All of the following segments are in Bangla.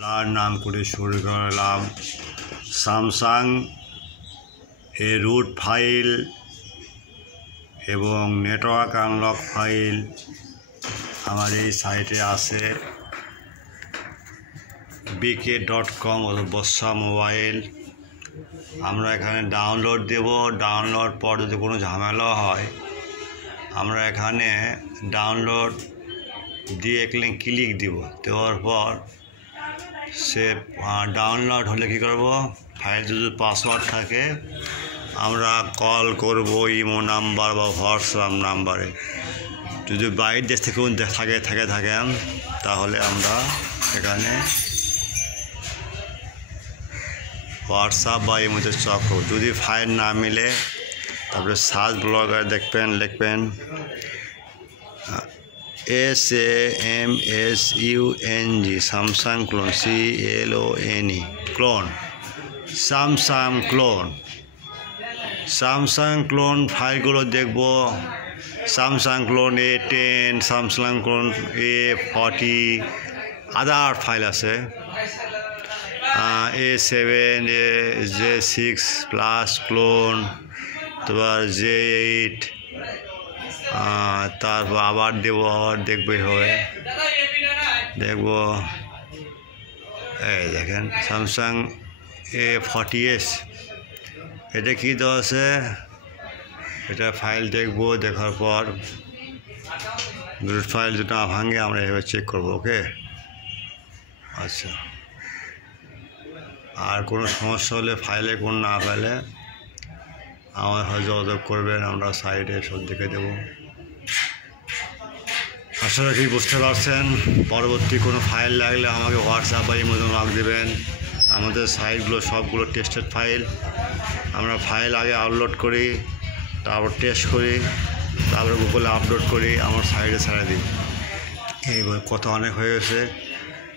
नाम করে শুরু করলাম স্যামসাং এর রুট ফাইল এবং নেটওয়ার্ক আনলক ফাইল আমার এই সাইটে আছে bk.com অথবা বর্ষা মোবাইল। আমরা এখানে ডাউনলোড দেব। ডাউনলোড পর যদি কোনো ঝামেলা হয় আমরা এখানে ডাউনলোড দিয়ে ক্লিক দিব। দেওয়ার পর সে ডাউনলোড হলে কী করব, ফাইল যদি পাসওয়ার্ড থাকে আমরা কল করব ইমো নাম্বার বা হোয়াটসঅ্যাপ নাম্বারে। যদি বাইরের দেশ থেকে থাকেন তাহলে আমরা এখানে হোয়াটসঅ্যাপ বা ইমোতে চক করব। যদি ফাইল না মিলে তারপরে সার্চ ব্লগার লিখবেন SAMSUNG Samsung clone CLONE clone Samsung clone ফাইলগুলো দেখব। Samsung clone A10, Samsung clone A40, আদার ফাইল আছে A7, J6 প্লাস ক্লোন, তারপর J8, তারপর আবার দেখবে দেখব। এই দেখেন স্যামসাং A40s, এটা কী দেওয়া আছে, এটা ফাইল দেখব। দেখার পর ফাইল দুটো ভাঙে আমরা এভাবে চেক করব। ওকে, আচ্ছা। আর কোনো সমস্যা হলে ফাইলে কোন না পেলে আমার হয়তো যোগাযোগ করবেন, আমরা সাইডে সব দেখে দেব। আশা রাখি বুঝতে পারছেন। পরবর্তী কোনো ফাইল লাগলে আমাকে হোয়াটসঅ্যাপ বা ইমোতে নক দেবেন। আমাদের সাইটগুলো সবগুলো টেস্টেড ফাইল। আমরা ফাইল আগে আপলোড করি, তারপর টেস্ট করি, তারপরে গুগলে আপলোড করি, আমার সাইটে ছেড়ে দিই। এই কথা অনেক হয়ে গেছে,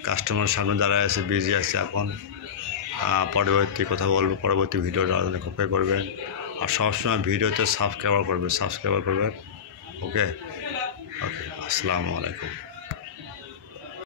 কাস্টমার সামনে দাঁড়ায় আছে, বিজি আছে এখন। পরবর্তী কথা বলবো, পরবর্তী ভিডিওটা অপেক্ষা করবেন। আর সবসময় ভিডিওতে সাবস্ক্রাইব করবেন। ওকে, আসসালামু আলাইকুম।